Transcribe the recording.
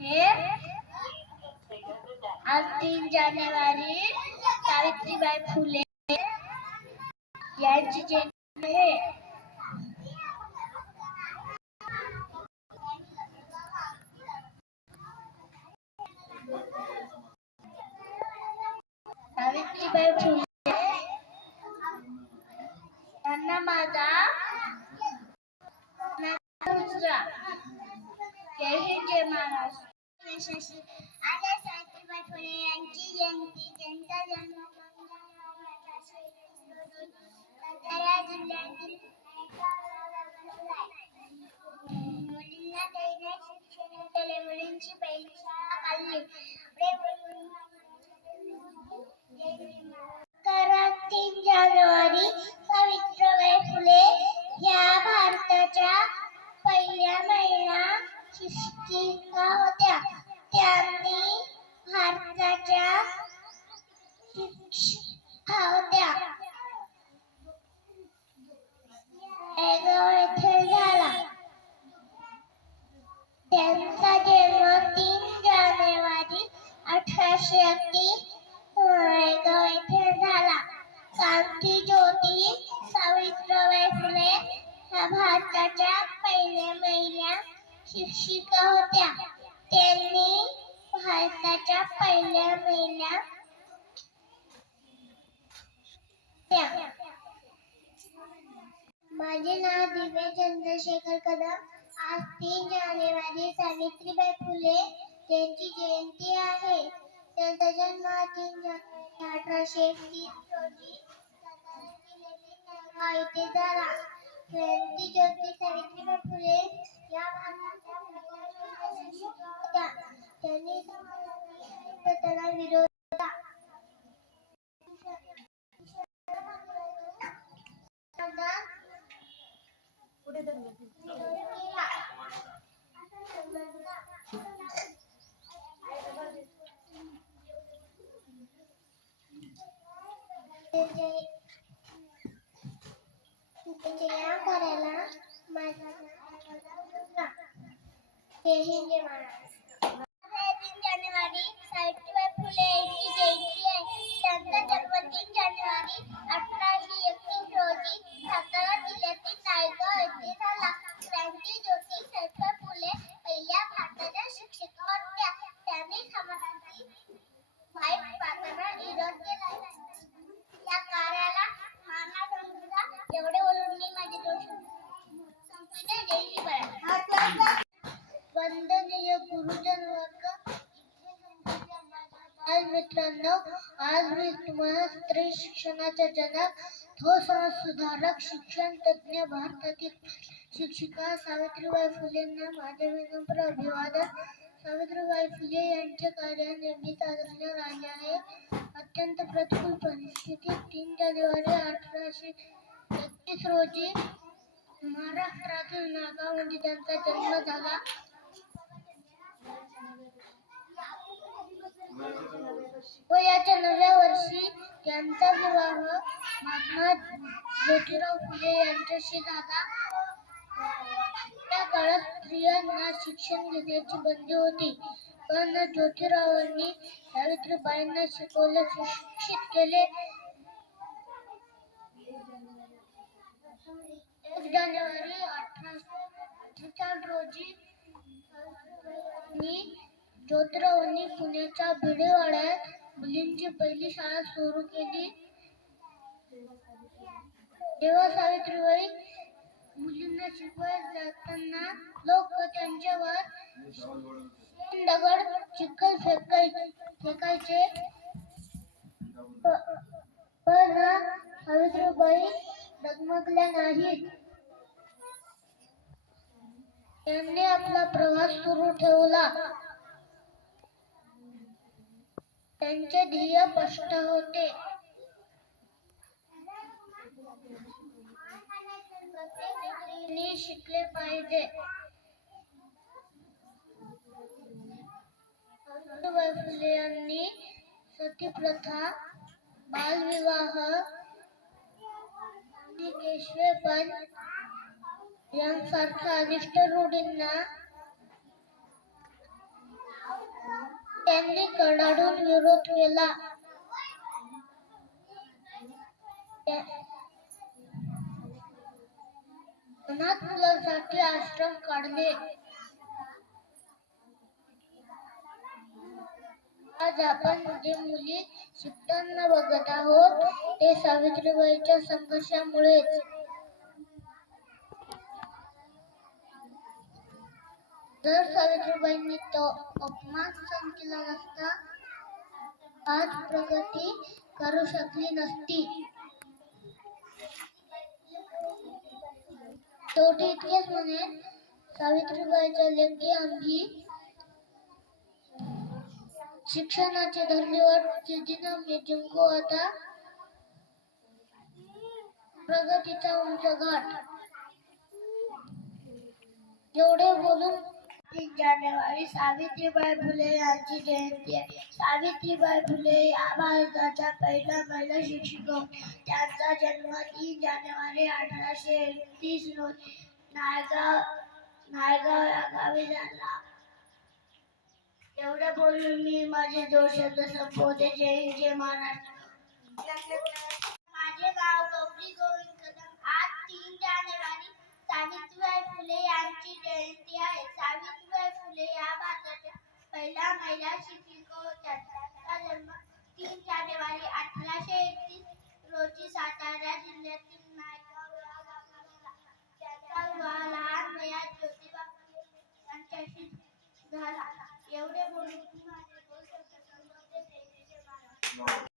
हे आज 3 जानेवारी सावित्रीबाई फुले यांची जयंती आहे. सावित्रीबाई फुले यांना माझा जय हिंद जय महाराष्ट्र. आज सावित्रीबाई फुले यांची जयंती. त्यांचा जन्म सातारा जिल्ह्यातील मुलींना दैनिक शिक्षण केले. मुलींची पहिली शाळा काढली. 3 जानेवारी सावित्रीबाई फुले या भारताच्या पहिल्या महिला शिक्षिका होत्या. त्यांनी भारताच्या शिक्षिका होत्या. येथे झाला. त्यांचा जन्म 3 जानेवारी 1831 येथे झाला. क्रांतिज्योती सावित्रीबाई फुले ह्या भारताच्या पहिल्या महिला शिक्षिका होत्या. त्यांनी भारताच्या पहिल्या महिला माझे नाव दिव्या चंद्रशेखर कदम. आज 3 जानेवारी सावित्रीबाई फुले यांची जयंती आहे. त्यांचा जन्म 3 जानेवारी 1831 रोजी सातारा जिल्ह्यातील नायगाव येथे झाला. क्रांतिज्योती सावित्रीबाई फुले या भारताच्या पहिल्या शिक्षिका होत्या. त्यांनी समाजातील प्रथेला विरोध केला. जया करायला माझा जय हिंद जय महाराष्ट्र. 3 जानेवारी सावित्रीबाई फुले यांची जयंती आहे. त्यांचा जन्म 3 जानेवारी 1831 रोजी सातारा जिल्ह्यातील नायगाव येथे झाला. क्रांतिज्योती सावित्रीबाई फुले पहिल्या भारताच्या शिक्षिका होत्या. त्यांनी समाजातील वाईट प्रथांना विरोध केला. या कार्याला माना समजा. एवढे बोलून मी माझे दोष संपविले. जय हिंद महाराष्ट्र. वंदनीय गुरुजन वर्ग, मित्रांनो, आज मी तुम्हाला स्त्री शिक्षणाचा जनक, थोर समाज सुधारक, शिक्षण तज्ञ, भारतातील शिक्षिका सावित्रीबाई फुलेंना माझे विनम्र अभिवादन. सावित्रीबाई फुले यांचे कार्य नेहमीच आदरणीय राहिले आहे. अत्यंत प्रतिकूल परिस्थितीत 3 जानेवारी 1831 रोजी महाराष्ट्रातील नागावमध्ये त्यांचा जन्म झाला. वयाच्या 9व्या वर्षी त्यांचा विवाह महात्मा ज्योतिराव फुले यांच्याशी झाला. त्या काळात स्त्रियांना शिक्षण घेण्याची बंदी होती, पण ज्योतिरावांनी सावित्रीबाईंना शिकवले, सुशिक्षित केले. 1 जानेवारी 1848 रोजी ज्योतिरावांनी पुण्याच्या भिडेवाड्यात मुलींची पहिली शाळा सुरू केली. जेव्हा सावित्रीबाई मुलींना शिकवत जाताना लोक त्यांच्यावर शेण, दगड, चिखल फेकायचे, पण सावित्रीबाई डगमगल्या नाहीत. त्यांनी आपला प्रवास सुरू ठेवला. त्यांचे ध्येय स्पष्ट होते. स्त्रियांनी शिकले पाहिजे. सावित्रीबाई फुले यांनी सतीप्रथा, बालविवाह आणि केशवपण यांसारख्या अनिष्ट रूढींना त्यांनी कडाडून विरोध केला. अनाथ मुलांसाठी आश्रम काढले. आज आपण जे मुली शिकताना बघत आहोत ते सावित्रीबाईंच्या संघर्षामुळेच. जर सावित्रीबाईंनी तो अपमान सहन केला नसता, आज प्रगती करू शकली नसती. शेवटी इतकेच म्हणेन, सावित्रीबाईंच्या लेखी आम्ही शिक्षणाची धरणीवर जिद्दीनं मी जिंकू आता प्रगतीचा उंच घाट. एवढे बोलून 3 जानेवारी सावित्रीबाई फुले यांची जयंती आहे. सावित्रीबाई फुले या भारताच्या पहिल्या महिला शिक्षिका होत्या. त्यांचा जन्म 3 जानेवारी 1831 रोजी नायगाव या गावी झाला. एवढे बोलून मी माझे 2 शब्द संपवते. जय हिंद, जय महाराष्ट्र.